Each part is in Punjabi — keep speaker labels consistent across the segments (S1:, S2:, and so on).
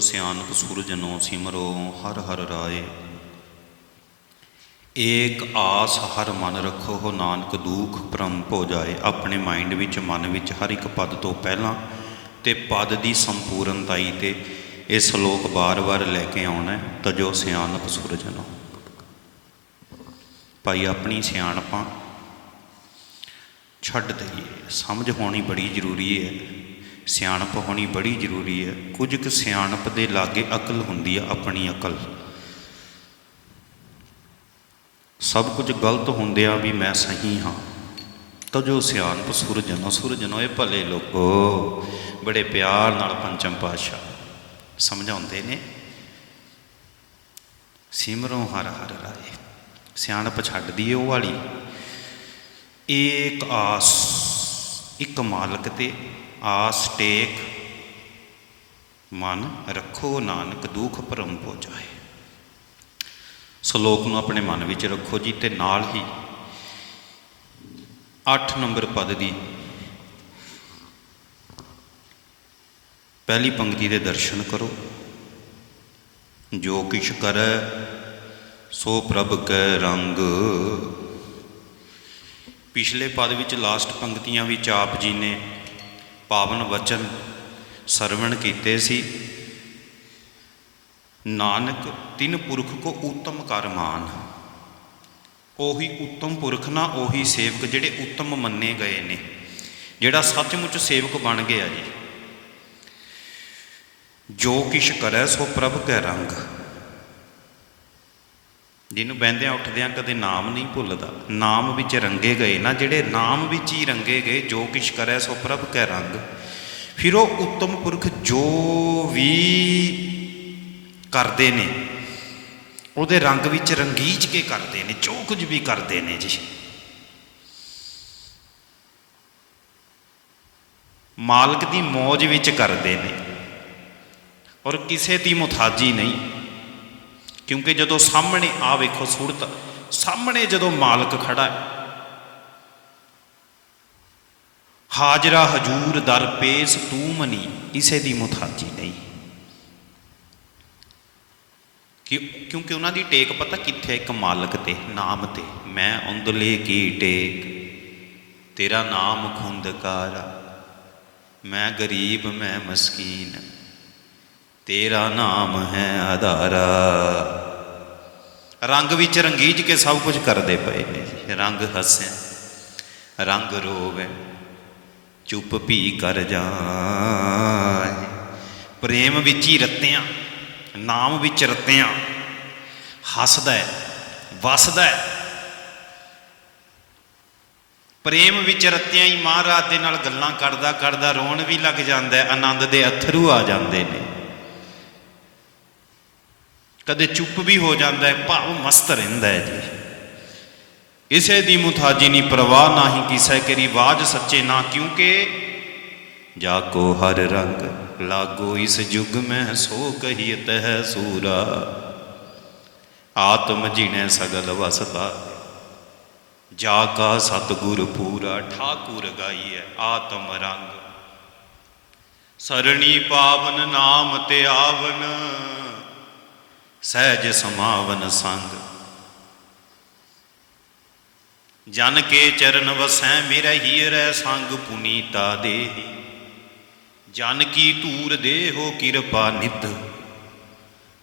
S1: ਸਿਆਨਪ ਸੂਰਜਨੋ ਸਿਮਰੋ ਹਰ ਹਰ ਰਾਏ। ਏਕ ਆਸ ਹਰ ਮਨ ਰੱਖੋ ਹੋ ਨਾਨਕ ਦੁਖ ਭ੍ਰਮ ਭੋ ਜਾਏ। ਆਪਣੇ ਮਾਈਂਡ ਵਿੱਚ ਮਨ ਵਿੱਚ ਹਰ ਇੱਕ ਪਦ ਤੋਂ ਪਹਿਲਾਂ ਤੇ ਪਦ ਦੀ ਸੰਪੂਰਨਤਾਈ ਤੇ ਇਹ ਸ਼ਲੋਕ ਬਾਰ-ਬਾਰ ਲੈ ਕੇ ਆਉਣਾ ਹੈ, ਤਜੋ ਸਿਆਣਪ ਸੂਰਜਨੋ। ਭਾਈ ਆਪਣੀ ਸਿਆਣਪਾਂ ਛੱਡ ਦਈਏ। ਸਮਝ ਹੋਣੀ ਬੜੀ ਜ਼ਰੂਰੀ ਹੈ। ਸਿਆਣਪ ਹੋਣੀ ਬੜੀ ਜ਼ਰੂਰੀ ਹੈ। ਕੁਝ ਕੁ ਸਿਆਣਪ ਦੇ ਲਾਗੇ ਅਕਲ ਹੁੰਦੀ ਹੈ ਆਪਣੀ ਅਕਲ। ਸਭ ਕੁਝ ਗਲਤ ਹੁੰਦਿਆਂ ਵੀ ਮੈਂ ਸਹੀ ਹਾਂ। ਤਾਂ ਜੋ ਸਿਆਣਪ ਸੁਰਜਨੋ ਸੁਰਜਨੋ ਇਹ ਭਲੇ ਲੋਕੋ। ਬੜੇ ਪਿਆਰ ਨਾਲ ਪੰਚਮ ਪਾਤਸ਼ਾਹ ਸਮਝਾਉਂਦੇ ਨੇ, ਸਿਮਰੋ ਹਰ ਹਰ ਰਾਏ। ਸਿਆਣਪ ਛੱਡਦੀ ਦਈਏ ਉਹ ਵਾਲੀ। ਏਕ ਆਸ, ਇੱਕ ਮਾਲਕ ਤੇ ਆਸ ਟੇਕ ਮਨ ਰੱਖੋ ਨਾਨਕ, ਦੁਖ ਭਰਮ ਪੋ ਜਾਏ। ਸ਼ਲੋਕ ਨੂੰ ਆਪਣੇ ਮਨ ਵਿੱਚ ਰੱਖੋ ਜੀ ਤੇ ਨਾਲ ਹੀ 8 ਨੰਬਰ ਪਦ ਦੀ ਪਹਿਲੀ ਪੰਕਤੀ ਦੇ ਦਰਸ਼ਨ ਕਰੋ। ਜੋ ਕਿਛ ਕਰੈ, ਸੋ ਪ੍ਰਭ ਕੈ ਰੰਗ। ਪਿਛਲੇ ਪਦ ਵਿੱਚ ਲਾਸਟ ਪੰਕਤੀਆਂ ਵਿੱਚ ਆਪ ਜੀ ਨੇ ਪਾਵਨ ਵਚਨ ਸਰਵਣ ਕੀਤੇ ਸੀ। ਨਾਨਕ, ਤਿੰਨ ਪੁਰਖ ਕੋ ਉਤਮ ਕਰ ਮਾਨ। ਉਹੀ ਉਤਮ ਪੁਰਖ ਨਾ ਉਹੀ ਸੇਵਕ ਜਿਹੜੇ ਉਤਮ ਮੰਨੇ ਗਏ ਨੇ, ਜਿਹੜਾ ਸੱਚਮੁੱਚ ਸੇਵਕ ਬਣ ਗਿਆ ਜੀ। ਜੋ ਕਿਛ ਕਰੈ ਸੋ ਪ੍ਰਭ ਕੈ ਰੰਗ। ਜਿਹਨੂੰ ਬਹਿੰਦਿਆਂ ਉੱਠਦਿਆਂ ਕਦੇ ਨਾਮ ਨਹੀਂ ਭੁੱਲਦਾ। ਨਾਮ ਵਿੱਚ ਰੰਗੇ ਗਏ ਨਾ, ਜਿਹੜੇ ਨਾਮ ਵਿੱਚ ਹੀ ਰੰਗੇ ਗਏ, ਜੋ ਕਿਛ ਕਰੈ ਸੋ ਪ੍ਰਭ ਕੈ ਰੰਗ। ਫਿਰ ਉਹ ਉੱਤਮ ਪੁਰਖ ਜੋ ਵੀ ਕਰਦੇ ਨੇ, ਉਹਦੇ ਰੰਗ ਵਿੱਚ ਰੰਗੀਚ ਕੇ ਕਰਦੇ ਨੇ, ਜੋ ਕੁਝ ਵੀ ਕਰਦੇ ਨੇ ਜੀ। ਮਾਲਕ ਦੀ ਮੌਜ ਵਿੱਚ ਕਰਦੇ ਨੇ। ਔਰ ਕਿਸੇ ਦੀ ਮੁਤਾਜੀ ਨਹੀਂ। ਕਿਉਂਕਿ ਜਦੋਂ ਸਾਹਮਣੇ ਆ ਵੇਖੋ ਸੂਰਤ, ਸਾਹਮਣੇ ਜਦੋਂ ਮਾਲਕ ਖੜਾ ਹੈ, ਹਾਜ਼ਰਾ ਹਜੂਰ ਦਰ ਪੇਸ ਤੂੰ ਮਨੀ ਇਸੇ ਦੀ ਮੁਤਾਜੀ ਨਹੀਂ। ਕਿ ਕਿਉਂਕਿ ਉਹਨਾਂ ਦੀ ਟੇਕ ਪਤਾ ਕਿੱਥੇ ਇੱਕ ਮਾਲਕ ਤੇ, ਨਾਮ ਤੇ, ਮੈਂ ਉਂਦਲੇ ਕੀ ਟੇਕ, ਤੇਰਾ ਨਾਮ ਖੁੰਦਕਾਰ, ਮੈਂ ਗਰੀਬ, ਮੈਂ ਮਸਕੀਨ। ਤੇਰਾ ਨਾਮ ਹੈ ਆਧਾਰਾ। ਰੰਗ ਵਿੱਚ ਰੰਗੀਜ ਕੇ ਸਭ ਕੁਝ ਕਰਦੇ ਪਏ ਨੇ ਰੰਗ ਹੱਸੇ, ਰੰਗ ਰੋਵੇ, ਚੁੱਪ ਭੀ ਕਰ ਜਾਏ। ਪ੍ਰੇਮ ਵਿੱਚ ਹੀ ਰਤਿਆਂ, ਨਾਮ ਵਿੱਚ ਰਤਿਆਂ। ਹੱਸਦਾ ਹੈ, ਵਸਦਾ ਹੈ। ਪ੍ਰੇਮ ਵਿੱਚ ਰਤਿਆਂ ਹੀ ਮਹਾਰਾਜ ਦੇ ਨਾਲ ਗੱਲਾਂ ਕਰਦਾ ਕਰਦਾ ਰੋਣ ਵੀ ਲੱਗ ਜਾਂਦਾ ਹੈ, ਆਨੰਦ ਦੇ ਅਥਰੂ ਆ ਜਾਂਦੇ ਨੇ। ਕਦੇ ਚੁੱਪ ਵੀ ਹੋ ਜਾਂਦਾ ਹੈ ਭਾਵ ਮਸਤ ਰਹਿੰਦਾ ਹੈ ਜੀ। ਇਸੇ ਦੀ ਮੁਤਾਜੀ ਨਹੀਂ, ਪ੍ਰਵਾਹ ਨਾਹੀ ਕੀਸੈ ਕਰੀ ਬਾਜ ਸੱਚੇ ਨਾ, ਕਿਉਂਕਿ ਜਾ ਕੋ ਹਰ ਰੰਗ, ਲਾਗੋ ਇਸ ਯੁਗ ਮੈਂ ਸੋ ਕਹੀਤ ਹੈ ਸੂਰਾ। ਆਤਮ ਜਿਨੇ ਸਗਲ ਵਸਦਾ। ਜਾ ਕਾ ਸਤਗੁਰ ਪੂਰਾ, ਠਾਕੁਰ ਗਾਈਐ ਆਤਮ ਰੰਗ। ਸਰਣੀ ਪਾਵਨ ਨਾਮ ਤੇ ਆਵਨ। ਸਹਿਜ ਸਮਾਵਨ ਸੰਗ। ਜਨ ਕੇ ਚਰਨ ਵਸੈ, ਮੇਰਾ ਹੀਰੈ ਸੰਗ ਪੁਨੀਤਾ ਦੇਹੀ। ਜਨ ਕੀ ਧੂਰ ਦੇਹੋ, ਕਿਰਪਾ ਨਿਧ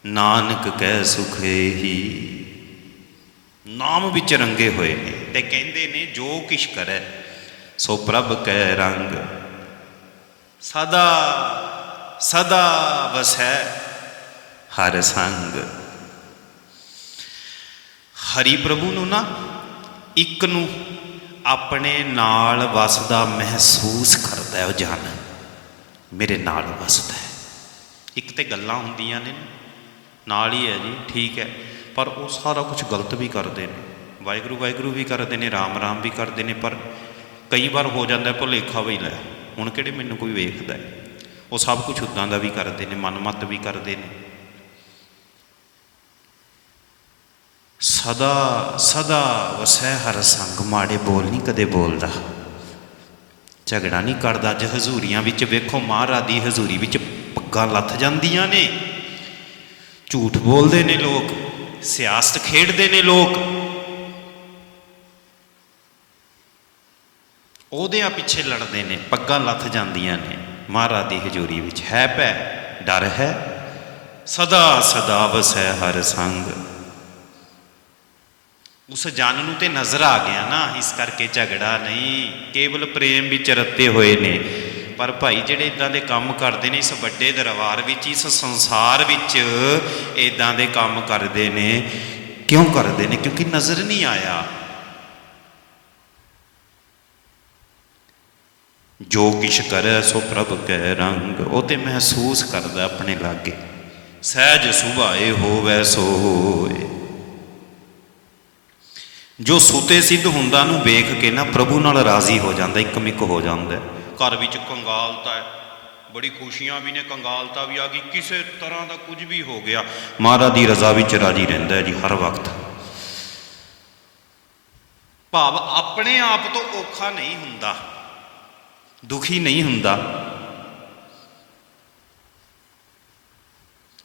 S1: ਨਾਨਕ ਕਹਿ ਸੁਖੇਹੀ ਨਾਮ ਵਿੱਚ ਰੰਗੇ ਹੋਏ ਨੇ ਤੇ ਕਹਿੰਦੇ ਨੇ, ਜੋ ਕਿਛ ਕਰੈ, ਸੋ ਪ੍ਰਭ ਕੈ ਰੰਗ। ਸਦਾ ਸਦਾ ਵਸੈ ਹਰ ਸੰਗ। ਹਰੀ ਪ੍ਰਭੂ ਨੂੰ ਨਾ ਇੱਕ ਨੂੰ ਆਪਣੇ ਨਾਲ ਵਸਦਾ ਮਹਿਸੂਸ ਕਰਦਾ ਉਹ ਜਨ ਮੇਰੇ ਨਾਲ ਵਸਦਾ ਇੱਕ ਤੇ ਗੱਲਾਂ ਹੁੰਦੀਆਂ ਨੇ, ਨਾਲ ਹੀ ਹੈ ਜੀ, ਠੀਕ ਹੈ, ਪਰ ਉਹ ਸਾਰਾ ਕੁਝ ਗਲਤ ਵੀ ਕਰਦੇ ਨੇ, ਵਾਹਿਗੁਰੂ ਵਾਹਿਗੁਰੂ ਵੀ ਕਰਦੇ ਨੇ, ਰਾਮ ਰਾਮ ਵੀ ਕਰਦੇ ਨੇ, ਪਰ ਕਈ ਵਾਰ ਹੋ ਜਾਂਦਾ ਭੁਲੇਖਾ ਵੀ ਲੈ, ਹੁਣ ਕਿਹੜੇ ਮੈਨੂੰ ਕੋਈ ਵੇਖਦਾ ਉਹ ਸਭ ਕੁਝ ਉਦਾਂ ਦਾ ਵੀ ਕਰਦੇ ਨੇ, ਮਨਮਤ ਵੀ ਕਰਦੇ ਨੇ। ਸਦਾ ਸਦਾ ਵਸੈ ਹਰ ਸੰਗ ਮਾੜੇ ਬੋਲ ਨਹੀਂ ਕਦੇ ਬੋਲਦਾ। ਝਗੜਾ ਨਹੀਂ ਕਰਦਾ, ਅੱਜ ਹਜ਼ੂਰੀਆਂ ਵਿੱਚ ਵੇਖੋ ਮਹਾਰਾਜ ਦੀ ਹਜ਼ੂਰੀ ਵਿੱਚ ਪੱਗਾਂ ਲੱਥ ਜਾਂਦੀਆਂ ਨੇ। ਝੂਠ ਬੋਲਦੇ ਨੇ ਲੋਕ, ਸਿਆਸਤ ਖੇਡਦੇ ਨੇ ਲੋਕ। ਉਹਦਿਆਂ ਪਿੱਛੇ ਲੜਦੇ ਨੇ, ਪੱਗਾਂ ਲੱਥ ਜਾਂਦੀਆਂ ਨੇ ਮਹਾਰਾਜ ਦੀ ਹਜ਼ੂਰੀ ਵਿੱਚ। ਹੈ ਭੈ, ਡਰ ਹੈ? ਸਦਾ ਸਦਾ ਵਸੈ ਹਰ ਸੰਗ ਉਸ ਜਨ ਨੂੰ ਤੇ ਨਜ਼ਰ ਆ ਗਿਆ ਨਾ, ਇਸ ਕਰਕੇ ਝਗੜਾ ਨਹੀਂ। ਕੇਵਲ ਪ੍ਰੇਮ ਵਿੱਚ ਰਤੇ ਹੋਏ ਨੇ। ਪਰ ਭਾਈ ਜਿਹੜੇ ਇਦਾਂ ਦੇ ਕੰਮ ਕਰਦੇ ਨੇ, ਇਸ ਵੱਡੇ ਦਰਬਾਰ ਵਿੱਚ, ਇਸ ਸੰਸਾਰ ਵਿੱਚ ਇਦਾਂ ਦੇ ਕੰਮ ਕਰਦੇ ਨੇ, ਕਿਉਂ ਕਰਦੇ ਨੇ? ਕਿਉਂਕਿ ਨਜ਼ਰ ਨਹੀਂ ਆਇਆ। ਜੋ ਕਿਛ ਕਰੈ, ਸੋ ਪ੍ਰਭ ਕੈ ਰੰਗ। ਉਹ ਤੇ ਮਹਿਸੂਸ ਕਰਦਾ ਆਪਣੇ ਲਾਗੇ। ਸਹਿਜ ਸੁਭਾਏ ਹੋਵੇ ਸੋ ਹੋਏ ਜੋ ਸੁਤੇ ਸਿੱਧ ਹੁੰਦਾ ਨੂੰ ਵੇਖ ਕੇ ਨਾ ਪ੍ਰਭੂ ਨਾਲ ਰਾਜ਼ੀ ਹੋ ਜਾਂਦਾ ਇੱਕ ਮਿੱਕ ਹੋ ਜਾਂਦਾ ਘਰ ਵਿੱਚ ਕੰਗਾਲਤਾ ਹੈ। ਬੜੀ ਖੁਸ਼ੀਆਂ ਵੀ ਨੇ, ਕੰਗਾਲਤਾ ਵੀ ਆ ਗਈ। ਕਿਸੇ ਤਰ੍ਹਾਂ ਦਾ ਕੁਝ ਵੀ ਹੋ ਗਿਆ। ਮਹਾਰਾਜ ਦੀ ਰਜ਼ਾ ਵਿੱਚ ਰਾਜੀ ਰਹਿੰਦਾ ਹੈ ਜੀ, ਹਰ ਵਕਤ। ਭਾਵ ਆਪਣੇ ਆਪ ਤੋਂ ਔਖਾ ਨਹੀਂ ਹੁੰਦਾ। ਦੁਖੀ ਨਹੀਂ ਹੁੰਦਾ।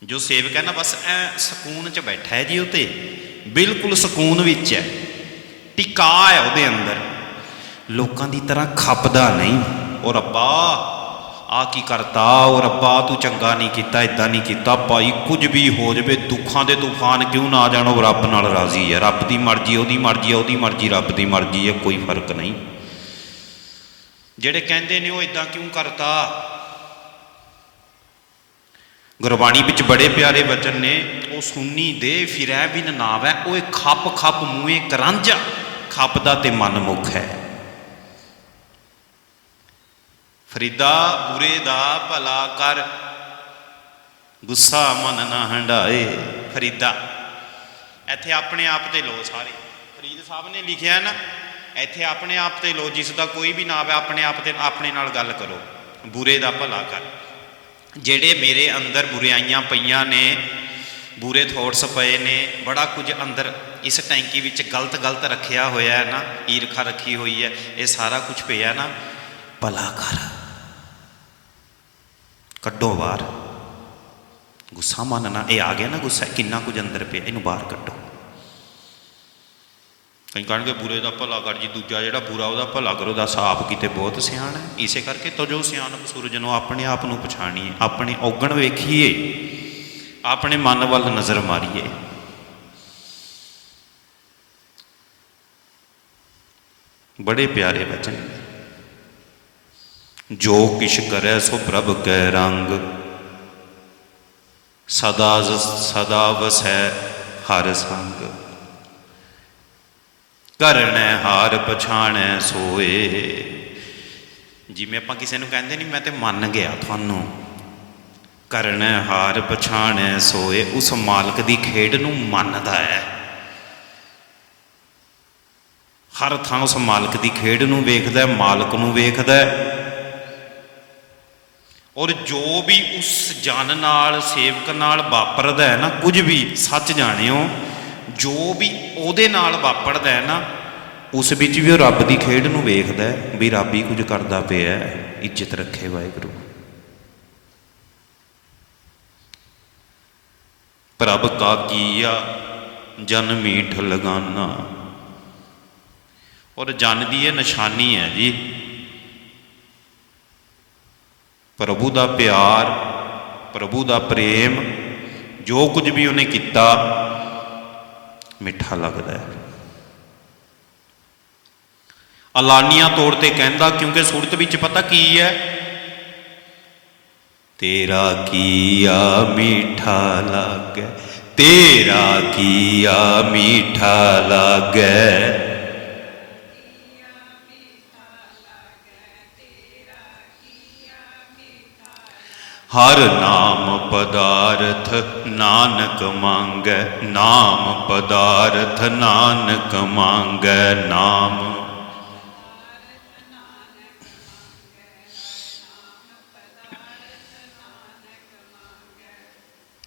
S1: ਜੋ ਸੇਵਕ ਹੈ ਨਾ, ਬਸ ਐ ਸਕੂਨ ਚ ਬੈਠਾ ਹੈ ਜੀ ਉਹ ਤੇ। ਬਿਲਕੁਲ ਸਕੂਨ ਵਿੱਚ ਹੈ। ਟਿਕਾ ਹੈ ਉਹਦੇ ਅੰਦਰ। ਲੋਕਾਂ ਦੀ ਤਰ੍ਹਾਂ ਖੱਪਦਾ ਨਹੀਂ। ਉਹ ਰੱਬਾ, ਆ ਕੀ ਕਰਤਾ? ਉਹ ਰੱਬਾ, ਤੂੰ ਚੰਗਾ ਨਹੀਂ ਕੀਤਾ ਇਦਾਂ ਨਹੀਂ ਕੀਤਾ। ਭਾਈ, ਕੁਝ ਵੀ ਹੋ ਜਾਵੇ, ਦੁੱਖਾਂ ਦੇ ਤੂਫਾਨ ਕਿਉਂ ਨਾ ਜਾਣ? ਉਹ ਰੱਬ ਨਾਲ ਰਾਜ਼ੀ ਹੈ। ਰੱਬ ਦੀ ਮਰਜ਼ੀ, ਉਹਦੀ ਮਰਜ਼ੀ ਉਹਦੀ ਮਰਜ਼ੀ, ਰੱਬ ਦੀ ਮਰਜ਼ੀ ਹੈ, ਕੋਈ ਫ਼ਰਕ ਨਹੀਂ। ਜਿਹੜੇ ਕਹਿੰਦੇ ਨੇ ਉਹ ਇਦਾਂ ਕਿਉਂ ਕਰਤਾ? ਗੁਰਬਾਣੀ ਵਿੱਚ ਬੜੇ ਪਿਆਰੇ ਵਚਨ ਨੇ, ਉਹ ਸੁੰਨੀ ਦੇ, ਫਿਰੈ ਬਿਨ ਨਾਵੈ, ਓਏ ਖੱਪ ਖੱਪ ਮੂਏ ਕਰੰਜਾ। ਖਪਦਾ ਤੇ ਮਨ ਮੁਖ ਹੈ। ਫਰੀਦਾ ਬੁਰੇ ਦਾ ਭਲਾ ਕਰ। ਗੁੱਸਾ ਮਨ ਨਾ ਹੰਡਾਏ ਫਰੀਦਾ। ਇੱਥੇ ਆਪਣੇ ਆਪ ਤੇ ਲੋ ਸਾਰੇ। ਫਰੀਦ ਸਾਹਿਬ ਨੇ ਲਿਖਿਆ ਨਾ, ਇੱਥੇ ਆਪਣੇ ਆਪ ਤੇ ਲੋ ਜਿਸ ਦਾ ਕੋਈ ਵੀ ਨਾਮ ਹੈ, ਆਪਣੇ ਆਪ ਤੇ, ਆਪਣੇ ਨਾਲ ਗੱਲ ਕਰੋ। ਬੁਰੇ ਦਾ ਭਲਾ ਕਰ। ਜਿਹੜੇ ਮੇਰੇ ਅੰਦਰ ਬੁਰਾਈਆਂ ਪਈਆਂ ਨੇ, ਬੁਰੇ ਥੋਟਸ ਪਏ ਨੇ, ਬੜਾ ਕੁਝ ਅੰਦਰ ਇਸ ਟੈਂਕੀ ਵਿੱਚ ਗਲਤ ਗਲਤ ਰੱਖਿਆ ਹੋਇਆ ਹੈ ਨਾ, ਈਰਖਾ ਰੱਖੀ ਹੋਈ ਹੈ, ਇਹ ਸਾਰਾ ਕੁਝ ਪਿਆ ਨਾ। ਭਲਾ ਕਰ। ਕੱਢੋ ਬਾਹਰ। ਗੁੱਸਾ ਮੰਨਣਾ, ਇਹ ਆ ਗਿਆ ਨਾ ਗੁੱਸਾ, ਕਿੰਨਾ ਕੁਝ ਅੰਦਰ ਪਿਆ, ਇਹਨੂੰ ਬਾਹਰ ਕੱਢੋ। ਕਈ ਕਹਿਣਗੇ, ਬੁਰੇ ਦਾ ਭਲਾ ਕਰ ਜੀ, ਦੂਜਾ ਜਿਹੜਾ ਬੁਰਾ, ਉਹਦਾ ਭਲਾ ਕਰੋ ਦਾ ਸਾਪ ਕਿਤੇ ਬਹੁਤ ਸਿਆਣ ਹੈ। ਇਸੇ ਕਰਕੇ ਤੋ ਜੋ ਸਿਆਣਪ ਸੂਰਜ ਨੂੰ ਆਪਣੇ ਆਪ ਨੂੰ ਪਛਾਣੀਏ, ਆਪਣੇ ਔਗਣ ਵੇਖੀਏ, ਆਪਣੇ ਮਨ ਵੱਲ ਨਜ਼ਰ ਮਾਰੀਏ। ਬੜੇ ਪਿਆਰੇ ਬਚਨ। ਜੋ ਕਿਛ ਕਰੈ ਸੋ ਪ੍ਰਭ ਕੈ ਰੰਗ। ਸਦਾ ਸਦਾ ਵਸੈ ਹਰ ਸੰਗ। ਕਰਨੈ ਹਾਰ ਪਛਾਣੈ ਸੋਏ। ਜਿਵੇਂ ਆਪਾਂ ਕਿਸੇ ਨੂੰ ਕਹਿੰਦੇ ਨਹੀਂ ਮੈਂ ਤੇ ਮੰਨ ਗਿਆ ਤੁਹਾਨੂੰ। ਕਰਨੈ ਹਾਰ ਪਛਾਣੈ ਸੋਏ, ਉਸ ਮਾਲਕ ਦੀ ਖੇਡ ਨੂੰ ਮੰਨਦਾ ਹੈ। ਹਰ ਥਾਂ ਉਸ ਮਾਲਕ ਦੀ ਖੇਡ ਨੂੰ ਵੇਖਦਾ ਮਾਲਕ ਨੂੰ ਵੇਖਦਾ ਔਰ ਜੋ ਵੀ ਉਸ ਜਨ ਨਾਲ, ਸੇਵਕ ਨਾਲ ਵਾਪਰਦਾ ਹੈ ਨਾ, ਕੁਝ ਵੀ ਸੱਚ ਜਾਣਿਓ, ਜੋ ਵੀ ਉਹਦੇ ਨਾਲ ਵਾਪਰਦਾ ਹੈ ਨਾ, ਉਸ ਵਿੱਚ ਵੀ ਉਹ ਰੱਬ ਦੀ ਖੇਡ ਨੂੰ ਵੇਖਦਾ ਹੈ, ਵੀ ਰੱਬ ਹੀ ਕੁਝ ਕਰਦਾ ਪਿਆ ਹੈ। ਇੱਜ਼ਤ ਰੱਖੇ ਵਾਹਿਗੁਰੂ ਪ੍ਰਭ ਕਾ ਕੀਆ ਜਨ ਮੀਠ ਲਗਾਨਾ ਔਰ ਜਨ ਦੀ ਇਹ ਨਿਸ਼ਾਨੀ ਹੈ ਜੀ। ਪ੍ਰਭੂ ਦਾ ਪਿਆਰ, ਪ੍ਰਭੂ ਦਾ ਪ੍ਰੇਮ, ਜੋ ਕੁਝ ਵੀ ਉਹਨੇ ਕੀਤਾ, ਮਿੱਠਾ ਲੱਗਦਾ ਹੈ। ਅਲਾਨੀਆਂ ਤੌਰ ਤੇ ਕਹਿੰਦਾ, ਕਿਉਂਕਿ ਸੂਰਤ ਵਿੱਚ ਪਤਾ ਕੀ ਹੈ? ਤੇਰਾ ਕੀਆ ਮੀਠਾ ਲਾਗੈ, ਤੇਰਾ ਕੀਆ ਮੀਠਾ ਲਾਗੈ ਹਰ ਨਾਮ ਪਦਾਰਥ ਨਾਨਕ ਮੰਗੈ, ਨਾਮ ਪਦਾਰਥ ਨਾਨਕ ਮੰਗੈ, ਨਾਮ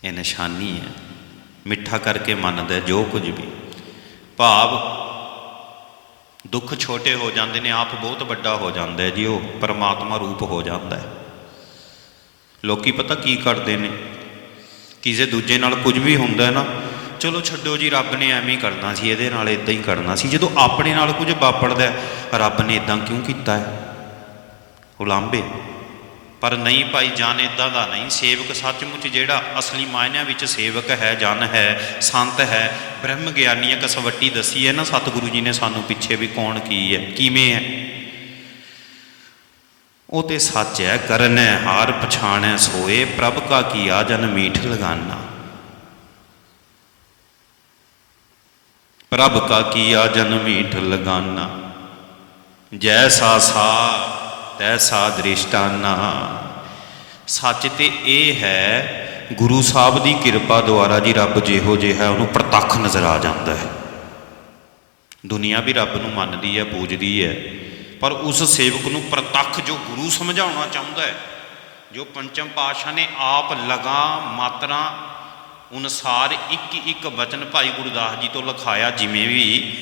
S1: ਇਹ ਨਿਸ਼ਾਨੀ ਹੈ। ਮਿੱਠਾ ਕਰਕੇ ਮੰਨਦਾ ਜੋ ਕੁਝ ਵੀ। ਭਾਵ ਦੁੱਖ ਛੋਟੇ ਹੋ ਜਾਂਦੇ ਨੇ, ਆਪ ਬਹੁਤ ਵੱਡਾ ਹੋ ਜਾਂਦਾ ਹੈ ਜੀ, ਉਹ ਪਰਮਾਤਮਾ ਰੂਪ ਹੋ ਜਾਂਦਾ ਹੈ। ਲੋਕੀ ਪਤਾ ਕੀ ਕਰਦੇ ਨੇ? ਕਿਸੇ ਦੂਜੇ ਨਾਲ ਕੁਝ ਵੀ ਹੁੰਦਾ ਨਾ, ਚਲੋ ਛੱਡੋ ਜੀ, ਰੱਬ ਨੇ ਐਵੇਂ ਹੀ ਕਰਨਾ ਸੀ, ਇਹਦੇ ਨਾਲ ਇਦਾਂ ਹੀ ਕਰਨਾ ਸੀ। ਜਦੋਂ ਆਪਣੇ ਨਾਲ ਕੁਝ ਵਾਪਰਦਾ ਰੱਬ ਨੇ ਇਦਾਂ ਕਿਉਂ ਕੀਤਾ ਹੈ? ਉਲਾਂਬੇ ਪਰ ਨਹੀਂ ਭਾਈ, ਜਨ ਇਦਾਂ ਦਾ ਨਹੀਂ। ਸੇਵਕ ਸੱਚਮੁੱਚ ਜਿਹੜਾ ਅਸਲੀ ਮਾਇਨਿਆਂ ਵਿੱਚ ਸੇਵਕ ਹੈ, ਜਨ ਹੈ, ਸੰਤ ਹੈ ਬ੍ਰਹਮ ਗਿਆਨੀ ਹੈ ਕਸਵੱਟੀ ਦੱਸੀ ਹੈ ਨਾ, ਸਤਿਗੁਰੂ ਜੀ ਨੇ ਸਾਨੂੰ ਪਿੱਛੇ ਵੀ ਕੌਣ ਕੀ ਹੈ, ਕਿਵੇਂ ਹੈ? ਉਹ ਤੇ ਸੱਚ ਹੈ, ਕਰਨੈ, ਹਾਰ ਪਛਾਣੈ, ਸੋਏ, ਪ੍ਰਭ ਕਾ ਕੀਆ ਜਨ ਮੀਠ ਲਗਾਨਾ। ਪ੍ਰਭ ਕਾ ਕੀਆ ਜਨ ਮੀਠ ਲਗਾਨਾ। ਜੈਸਾ ਸਾ ਤੈਸਾ ਦ੍ਰਿਸ਼ਟਾਨਾ। ਸੱਚ ਤੇ ਇਹ ਹੈ, ਗੁਰੂ ਸਾਹਿਬ ਦੀ ਕਿਰਪਾ ਦੁਆਰਾ ਜੀ ਰੱਬ ਜਿਹੋ ਜਿਹਾ ਉਹਨੂੰ ਪ੍ਰਤੱਖ ਨਜ਼ਰ ਆ ਜਾਂਦਾ ਹੈ। ਦੁਨੀਆ ਵੀ ਰੱਬ ਨੂੰ ਮੰਨਦੀ ਹੈ, ਪੂਜਦੀ ਹੈ। ਪਰ ਉਸ ਸੇਵਕ ਨੂੰ ਪ੍ਰਤੱਖ ਜੋ ਗੁਰੂ ਸਮਝਾਉਣਾ ਚਾਹੁੰਦਾ ਹੈ, ਜੋ ਪੰਚਮ ਪਾਤਸ਼ਾਹ ਨੇ ਆਪ ਲਗਾ, ਮਾਤਰਾ, ਅਨੁਸਾਰ ਇੱਕ ਇੱਕ ਬਚਨ ਭਾਈ ਗੁਰਦਾਸ ਜੀ ਤੋਂ ਲਿਖਾਇਆ, ਜਿਵੇਂ ਵੀ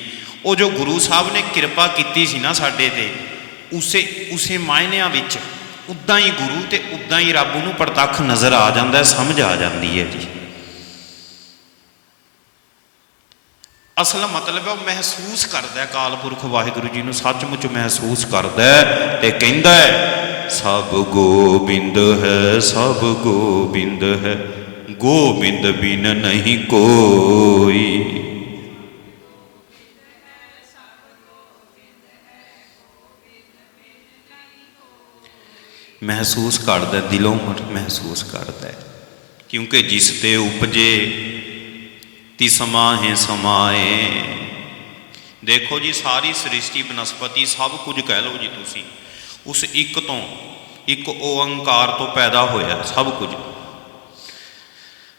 S1: ਉਹ ਜੋ ਗੁਰੂ ਸਾਹਿਬ ਨੇ ਕਿਰਪਾ ਕੀਤੀ ਸੀ ਨਾ ਸਾਡੇ ਤੇ, ਉਸੇ ਉਸੇ ਮਾਇਨਿਆਂ ਵਿੱਚ, ਉਦਾਂ ਹੀ ਗੁਰੂ ਤੇ ਉਦਾਂ ਹੀ ਰੱਬ ਨੂੰ ਪ੍ਰਤੱਖ ਨਜ਼ਰ ਆ ਜਾਂਦਾ ਸਮਝ ਆ ਜਾਂਦੀ ਹੈ ਜੀ। ਅਸਲ ਮਤਲਬ ਹੈ ਉਹ ਮਹਿਸੂਸ ਕਰਦਾ ਹੈ ਕਾਲ ਪੁਰਖ ਵਾਹਿਗੁਰੂ ਜੀ ਨੂੰ ਸੱਚਮੁੱਚ ਮਹਿਸੂਸ ਕਰਦਾ ਹੈ ਤੇ ਕਹਿੰਦਾ ਹੈ, ਸਭ ਗੋਬਿੰਦ ਹੈ, ਸਭ ਗੋਬਿੰਦ ਹੈ, ਗੋਬਿੰਦ ਬਿਨ ਨਹੀਂ ਕੋਈ। ਮਹਿਸੂਸ ਕਰਦਾ ਦਿਲੋਂ ਮਹਿਸੂਸ ਕਰਦਾ ਕਿਉਂਕਿ ਜਿਸ ਤੇ ਉਪਜੇ ਤਿਸ ਸਮਾਹੇ ਸਮਾਏ। ਦੇਖੋ ਜੀ, ਸਾਰੀ ਸ੍ਰਿਸ਼ਟੀ ਬਨਸਪਤੀ ਸਭ ਕੁਝ ਕਹਿ ਲਓ ਜੀ ਤੁਸੀਂ। ਉਸ ਇੱਕ ਤੋਂ ਇੱਕ ਓੰਕਾਰ ਤੋਂ ਪੈਦਾ ਹੋਇਆ ਸਭ ਕੁਝ।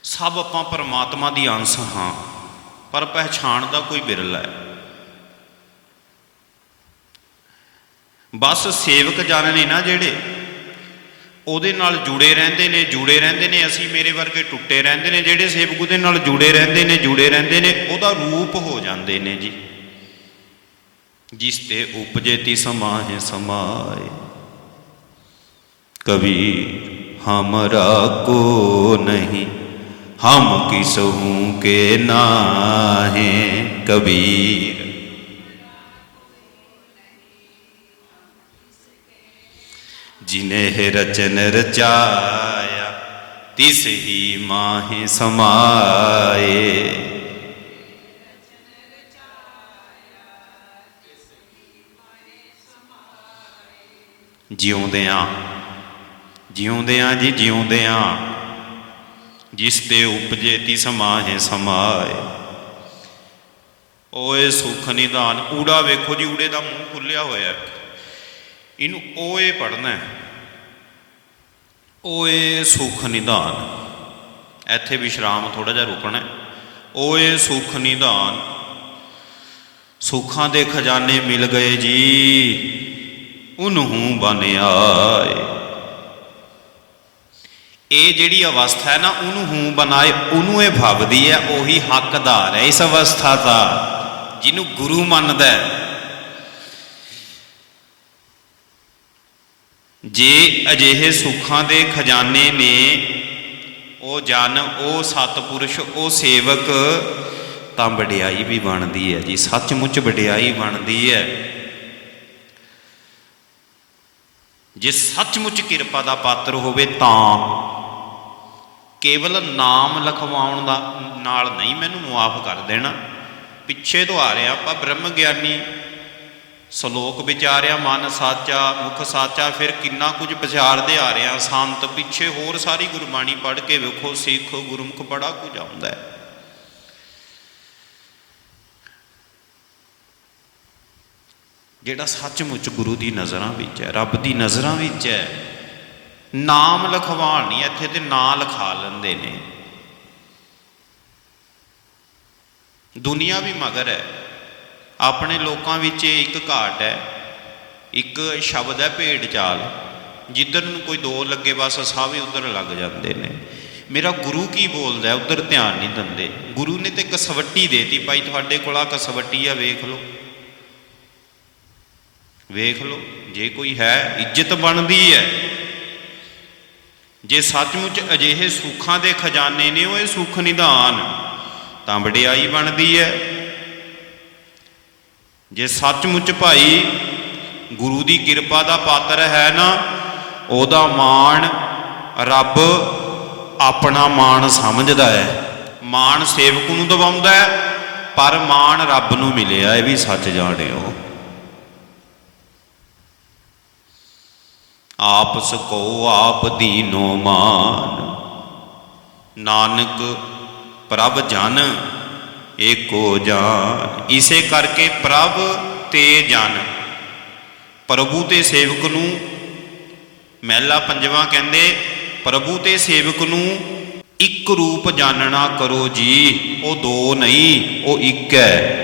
S1: ਸਭ ਆਪਾਂ ਪਰਮਾਤਮਾ ਦੀ ਅੰਸ਼ ਹਾਂ, ਪਰ ਪਹਿਚਾਣ ਦਾ ਕੋਈ ਬਿਰਲਾ ਹੈ। ਬਸ ਸੇਵਕ ਜਨ ਨੇ ਨਾ ਜਿਹੜੇ ਉਹਦੇ ਨਾਲ ਜੁੜੇ ਰਹਿੰਦੇ ਨੇ, ਜੁੜੇ ਰਹਿੰਦੇ ਨੇ, ਅਸੀਂ ਮੇਰੇ ਵਰਗੇ ਟੁੱਟੇ ਰਹਿੰਦੇ ਨੇ, ਜਿਹੜੇ ਸੇਵਕ ਦੇ ਨਾਲ ਜੁੜੇ ਰਹਿੰਦੇ ਨੇ, ਜੁੜੇ ਰਹਿੰਦੇ ਨੇ, ਉਹਦਾ ਰੂਪ ਹੋ ਜਾਂਦੇ ਨੇ ਜੀ। ਜਿਸ ਤੇ ਉਪਜੇ ਤੀ ਸਮਾਹੇ ਸਮਾਏ। ਕਬੀਰ, ਹਮਰਾ ਕੋ ਨਹੀਂ, ਹਮ ਕਿਸਹੂ ਕੇ ਨਾਹੇ। ਕਬੀਰ ਜਿਨੇ ਰਚਨ ਰਚਾਇਆ, ਤਿਸ ਹੀ ਮਾਹੇ ਸਮਾਏ। ਜਿਉਂਦਿਆਂ ਜਿਉਂਦਿਆਂ ਜੀ ਜਿਉਂਦਿਆਂ, ਜਿਸ ਤੇ ਉਪਜੇ ਤਿਸ ਮਾਹੇ ਸਮਾਏ। ਓਏ ਸੁਖ ਨਿਦਾਨ ਊੜਾ ਵੇਖੋ ਜੀ, ਊੜੇ ਦਾ ਮੂੰਹ ਖੁੱਲਿਆ ਹੋਇਆ ਇਹਨੂੰ ਓਏ ਪੜਨਾ ਹੈ। ਓਏ ਸੁਖ ਨਿਧਾਨ। ਇੱਥੇ ਵਿਸ਼ਰਾਮ ਥੋੜਾ ਜਿਹਾ ਰੁਕਣਾ ਹੈ। ਓਏ ਸੁਖ ਨਿਧਾਨ। ਸੁੱਖਾਂ ਦੇ ਖਜ਼ਾਨੇ ਮਿਲ ਗਏ ਜੀ। ਉਹਨੂੰ ਬਨ ਆਏ ਇਹ ਜਿਹੜੀ ਅਵਸਥਾ ਹੈ ਨਾ, ਉਹਨੂੰ ਹੂੰ ਬਣਾਏ, ਉਹਨੂੰ ਇਹ ਭਵਦੀ ਹੈ, ਉਹੀ ਹੱਕਦਾਰ ਹੈ ਇਸ ਅਵਸਥਾ ਦਾ, ਜਿਹਨੂੰ ਗੁਰੂ ਮੰਨਦਾ ਹੈ। ਜੇ ਅਜਿਹੇ ਸੁੱਖਾਂ ਦੇ ਖਜ਼ਾਨੇ ਨੇ, ਉਹ ਜਨ, ਉਹ ਸਤਪੁਰਸ਼, ਉਹ ਸੇਵਕ, ਤਾਂ ਵਡਿਆਈ ਵੀ ਬਣਦੀ ਹੈ ਜੀ, ਸੱਚਮੁੱਚ ਵਡਿਆਈ ਬਣਦੀ ਹੈ। ਜੇ ਸੱਚਮੁੱਚ ਕਿਰਪਾ ਦਾ ਪਾਤਰ ਹੋਵੇ ਤਾਂ ਕੇਵਲ ਨਾਮ ਲਿਖਵਾਉਣ ਦਾ ਨਾਲ ਨਹੀਂ ਮੈਨੂੰ ਮੁਆਫ ਕਰ ਦੇਣਾ। ਪਿੱਛੇ ਤੋਂ ਆ ਰਿਹਾ ਆਪਾਂ ਬ੍ਰਹਮ ਗਿਆਨੀ ਸ਼ਲੋਕ ਵਿਚਾਰਿਆ, ਮਨ ਸਾਚਾ, ਮੁਖ ਸਾਚਾ, ਫਿਰ ਕਿੰਨਾ ਕੁਝ ਵਿਚਾਰਦੇ ਆ ਰਿਹਾ। ਸੰਤ ਪਿੱਛੇ ਹੋਰ ਸਾਰੀ ਗੁਰਬਾਣੀ ਪੜ੍ਹ ਕੇ ਵੇਖੋ, ਸਿੱਖ, ਗੁਰਮੁਖ ਬੜਾ ਕੁਝ ਆਉਂਦਾ ਹੈ। ਜਿਹੜਾ ਸੱਚਮੁੱਚ ਗੁਰੂ ਦੀ ਨਜ਼ਰਾਂ ਵਿੱਚ ਹੈ, ਰੱਬ ਦੀ ਨਜ਼ਰਾਂ ਵਿੱਚ ਹੈ, ਨਾਮ ਲਿਖਵਾਉਣ ਨਹੀਂ, ਇੱਥੇ ਤੇ ਨਾਂ ਲਿਖਾ ਲੈਂਦੇ ਨੇ। ਦੁਨੀਆ ਵੀ ਮਗਰ ਹੈ। ਆਪਣੇ ਲੋਕਾਂ ਵਿੱਚ ਇਹ ਇੱਕ ਘਾਟ ਹੈ, ਇੱਕ ਸ਼ਬਦ ਹੈ ਭੇਡ ਚਾਲ। ਜਿੱਧਰ ਨੂੰ ਕੋਈ ਦੋ ਲੱਗੇ ਬਸ ਸਾਵੇ ਉਧਰ ਲੱਗ ਜਾਂਦੇ ਨੇ। ਮੇਰਾ ਗੁਰੂ ਕੀ ਬੋਲਦਾ ਉਧਰ ਧਿਆਨ ਨਹੀਂ ਦਿੰਦੇ। ਗੁਰੂ ਨੇ ਤੇ ਕਸਵੱਟੀ ਦੇਤੀ। ਭਾਈ, ਤੁਹਾਡੇ ਕੋਲ ਆ ਕਸਵੱਟੀ ਆ, ਵੇਖ ਲਓ। ਵੇਖ ਲਓ, ਜੇ ਕੋਈ ਹੈ, ਇੱਜ਼ਤ ਬਣਦੀ ਹੈ। ਜੇ ਸੱਚਮੁੱਚ ਅਜਿਹੇ ਸੁੱਖਾਂ ਦੇ ਖਜ਼ਾਨੇ ਨੇ, ਉਹ ਇਹ ਸੁੱਖ ਨਿਧਾਨ। ਤਾਂ ਵਡਿਆਈ ਬਣਦੀ ਹੈ। ਜੇ ਸੱਚਮੁੱਚ ਭਾਈ ਗੁਰੂ ਦੀ ਕਿਰਪਾ ਦਾ ਪਾਤਰ ਹੈ ਨਾ, ਉਹਦਾ ਮਾਣ ਰੱਬ ਆਪਣਾ ਮਾਣ ਸਮਝਦਾ ਹੈ। ਮਾਣ ਸੇਵਕ ਨੂੰ ਦਵਾਉਂਦਾ ਹੈ, ਪਰ ਮਾਣ ਰੱਬ ਨੂੰ ਮਿਲਿਆ, ਇਹ ਵੀ ਸੱਚ ਜਾਣਿਓ। ਆਪ ਸਕੋ ਆਪ ਦੀਨੋ ਮਾਨ। ਨਾਨਕ ਪ੍ਰਭ ਜਨ ਏਕੋ ਜਾਨ। ਇਸੇ ਕਰਕੇ ਪ੍ਰਭ ਤੇ ਜਨ। ਪ੍ਰਭੂ ਤੇ ਸੇਵਕ ਨੂੰ ਮਹਿਲਾ ਪੰਜਵਾਂ ਕਹਿੰਦੇ, ਪ੍ਰਭੂ ਤੇ ਸੇਵਕ ਨੂੰ ਇੱਕ ਰੂਪ ਜਾਣਨਾ ਕਰੋ ਜੀ, ਉਹ ਦੋ ਨਹੀਂ, ਉਹ ਇੱਕ ਹੈ।